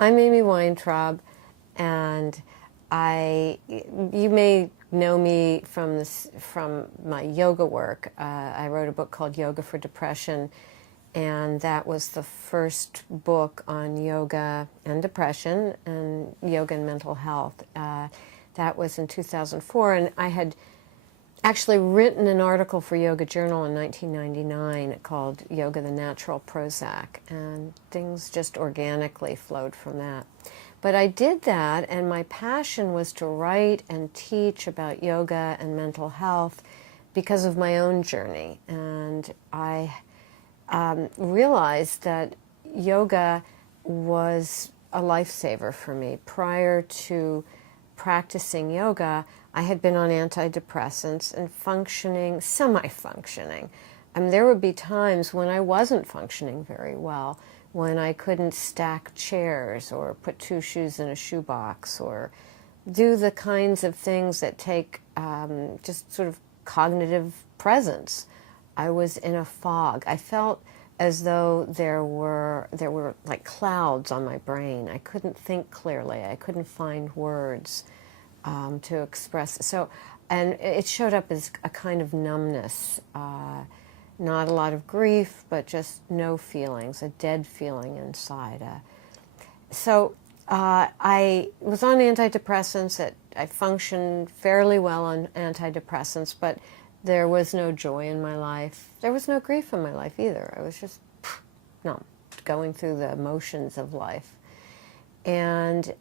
I'm Amy Weintraub, and you may know me from my yoga work. I wrote a book called Yoga for Depression, and that was the first book on yoga and depression and yoga and mental health. That was in 2004, and I had actually written an article for Yoga Journal in 1999 called Yoga the Natural Prozac, and things just organically flowed from that. But I did that, and my passion was to write and teach about yoga and mental health because of my own journey. And I realized that yoga was a lifesaver for me. Prior to practicing yoga, I had been on antidepressants and functioning, semi-functioning. There would be times when I wasn't functioning very well, when I couldn't stack chairs or put two shoes in a shoebox or do the kinds of things that take just sort of cognitive presence. I was in a fog. I felt as though there were like clouds on my brain. I couldn't think clearly. I couldn't find words to express. So, and it showed up as a kind of numbness, not a lot of grief, but just no feelings, a dead feeling inside. So I was on antidepressants. I functioned fairly well on antidepressants, but there was no joy in my life. There was no grief in my life either. I was just numb, going through the motions of life. And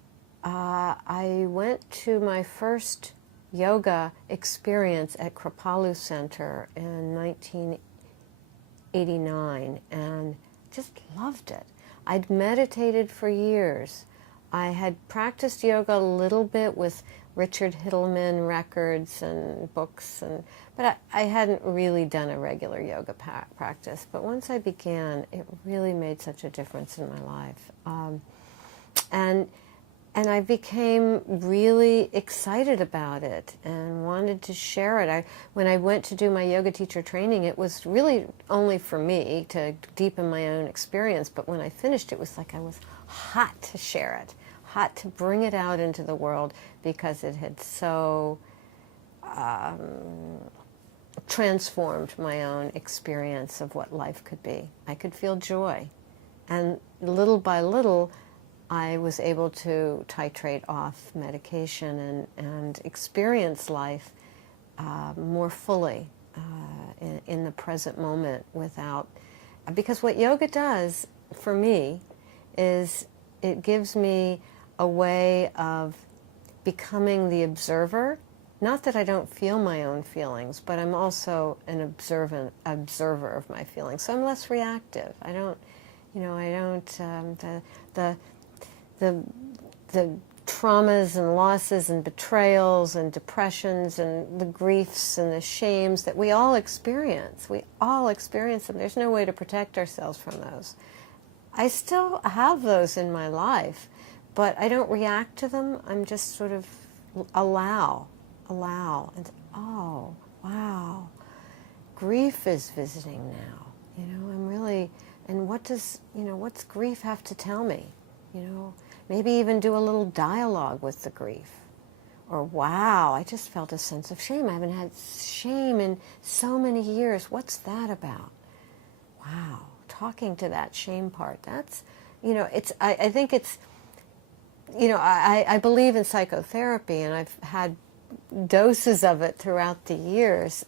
I went to my first yoga experience at Kripalu Center in 1989 and just loved it. I'd meditated for years. I had practiced yoga a little bit with Richard Hittleman records and books, but I hadn't really done a regular yoga practice. But once I began, it really made such a difference in my life. And I became really excited about it and wanted to share it. When I went to do my yoga teacher training, it was really only for me to deepen my own experience. But when I finished, it was like I was hot to share it, hot to bring it out into the world because it had so transformed my own experience of what life could be. I could feel joy. And little by little, I was able to titrate off medication and experience life more fully in the present moment because what yoga does for me is it gives me a way of becoming the observer. Not that I don't feel my own feelings, but I'm also an observer of my feelings. So I'm less reactive. The traumas and losses and betrayals and depressions and the griefs and the shames that we all experience. We all experience them. There's no way to protect ourselves from those. I still have those in my life, but I don't react to them. I'm just sort of allow, and oh, wow, grief is visiting now. I'm really, and what's grief have to tell me? Maybe even do a little dialogue with the grief. Or, wow, I just felt a sense of shame. I haven't had shame in so many years. What's that about? Wow, talking to that shame part. That's, I think it's, I believe in psychotherapy, and I've had doses of it throughout the years.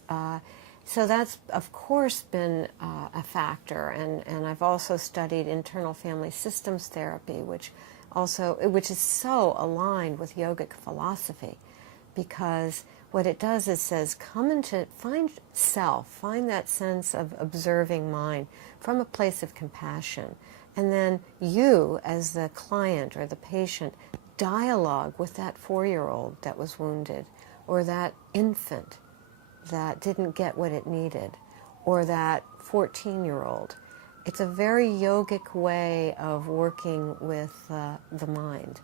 So that's, of course, been a factor. And I've also studied internal family systems therapy, which is so aligned with yogic philosophy, because what it does is says, come into, find self, find that sense of observing mind from a place of compassion. And then you, as the client or the patient, dialogue with that 4-year-old that was wounded, or that infant that didn't get what it needed, or that 14-year-old. It's a very yogic way of working with the mind.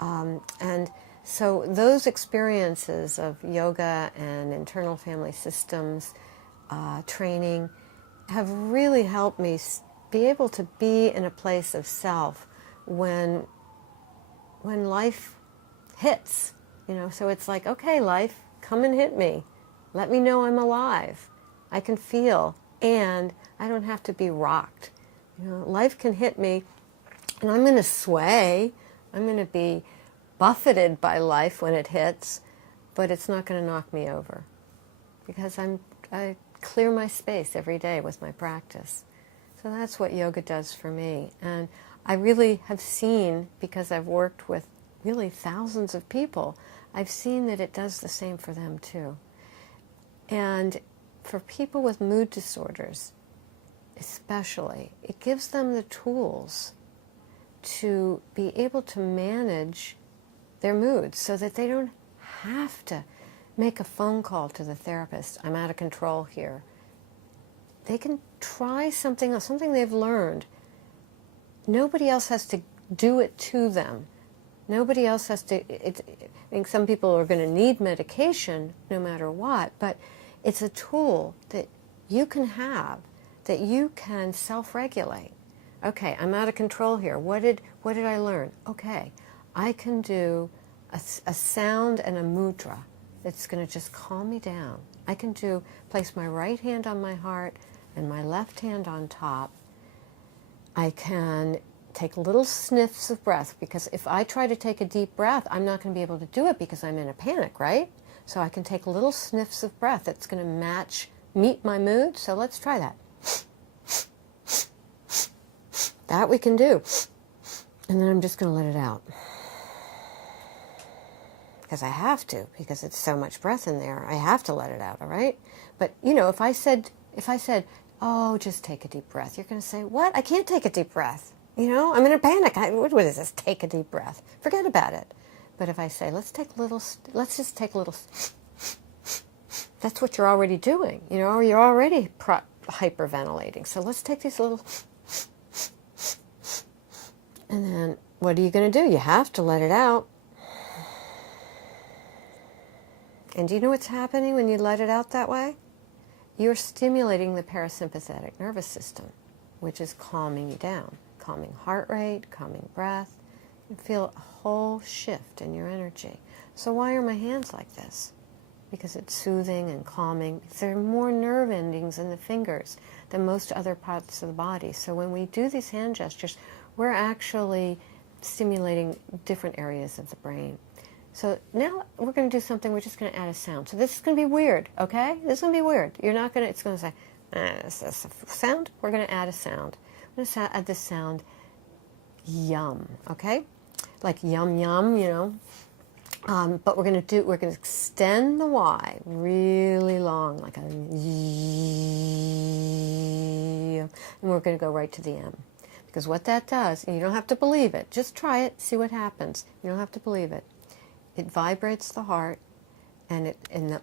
And so those experiences of yoga and internal family systems training have really helped me be able to be in a place of self when life hits, so it's like, okay, life, come and hit me. Let me know I'm alive. I can feel, and I don't have to be rocked. Life can hit me, and I'm going to sway. I'm going to be buffeted by life when it hits, but it's not going to knock me over, because I clear my space every day with my practice. So that's what yoga does for me. And I really have seen, because I've worked with really thousands of people, I've seen that it does the same for them too. And for people with mood disorders, especially, it gives them the tools to be able to manage their moods so that they don't have to make a phone call to the therapist. I'm out of control here. They can try something else, something they've learned. Nobody else has to do it to them. Nobody else has to, I think some people are going to need medication no matter what, but it's a tool that you can have, that you can self-regulate. Okay, I'm out of control here. What did I learn? Okay, I can do a sound and a mudra that's going to just calm me down. I can place my right hand on my heart and my left hand on top. I can take little sniffs of breath, because if I try to take a deep breath, I'm not going to be able to do it because I'm in a panic, right? So I can take little sniffs of breath that's going to meet my mood. So let's try that. That we can do. And then I'm just going to let it out. Because I have to, because it's so much breath in there. I have to let it out, all right? But, if I said, oh, just take a deep breath, you're going to say, what? I can't take a deep breath. I'm in a panic. What is this? Take a deep breath. Forget about it. But if I say, let's just take a little, that's what you're already doing. You're already hyperventilating. So let's take these little, and then what are you going to do? You have to let it out. And do you know what's happening when you let it out that way? You're stimulating the parasympathetic nervous system, which is calming you down. Calming heart rate, calming breath. You feel a whole shift in your energy. So why are my hands like this? Because it's soothing and calming. There are more nerve endings in the fingers than most other parts of the body. So when we do these hand gestures, we're actually stimulating different areas of the brain. So now we're going to do something, we're just going to add a sound. So this is going to be weird, okay? This is going to be weird. It's going to say, is this a sound? We're going to add a sound. I'm going to add the sound yum, okay? Like yum yum, but we're going to extend the Y really long, like a yum, and we're going to go right to the M. Because what that does, and you don't have to believe it, just try it, see what happens. You don't have to believe it. It vibrates the heart, and the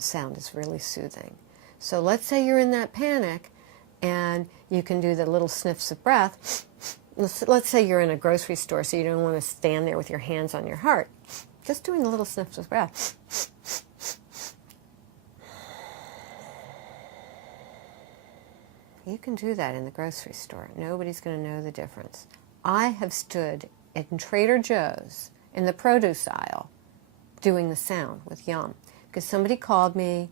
sound is really soothing. So let's say you're in that panic, and you can do the little sniffs of breath. Let's say you're in a grocery store, so you don't want to stand there with your hands on your heart. Just doing the little sniffs of breath. You can do that in the grocery store. Nobody's going to know the difference. I have stood in Trader Joe's in the produce aisle doing the sound with yum, because somebody called me,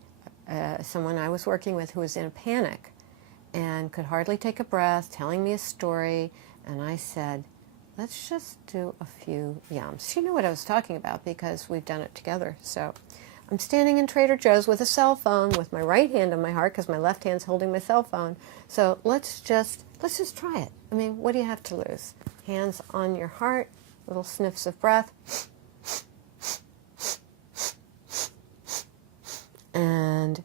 someone I was working with who was in a panic and could hardly take a breath, telling me a story, and I said, let's just do a few yums. She knew what I was talking about because we've done it together. So I'm standing in Trader Joe's with a cell phone with my right hand on my heart because my left hand's holding my cell phone. So let's just try it. I mean, what do you have to lose? Hands on your heart, little sniffs of breath. And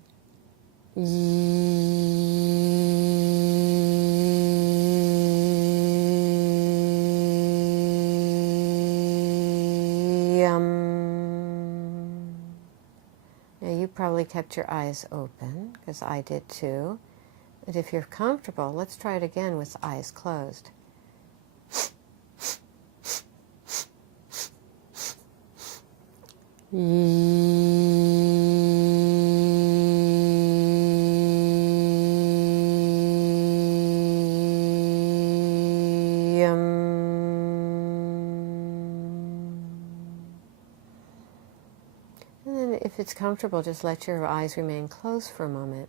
now you probably kept your eyes open, because I did too. But if you're comfortable, let's try it again with eyes closed. Yum. if it's comfortable, just let your eyes remain closed for a moment.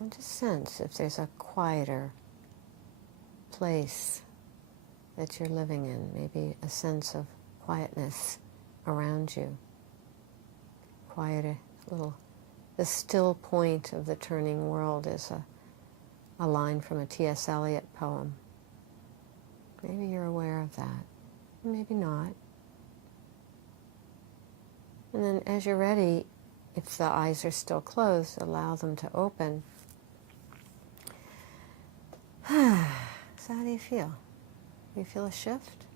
And just sense if there's a quieter place that you're living in, maybe a sense of quietness around you. Quieter, the still point of the turning world is a line from a T.S. Eliot poem. Maybe you're aware of that, maybe not. And then as you're ready, if the eyes are still closed, allow them to open. So how do you feel? Do you feel a shift?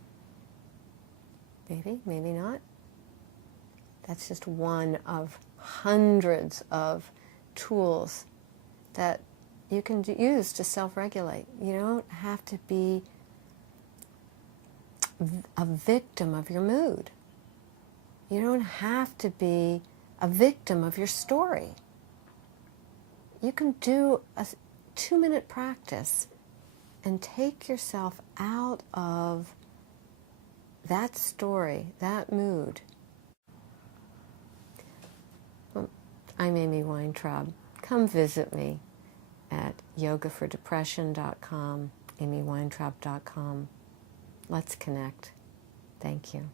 Maybe, maybe not. That's just one of hundreds of tools that you can use to self-regulate. You don't have to be a victim of your mood. You don't have to be a victim of your story. You can do a 2-minute practice and take yourself out of that story, that mood. I'm Amy Weintraub. Come visit me at yogafordepression.com, amyweintraub.com. Let's connect. Thank you.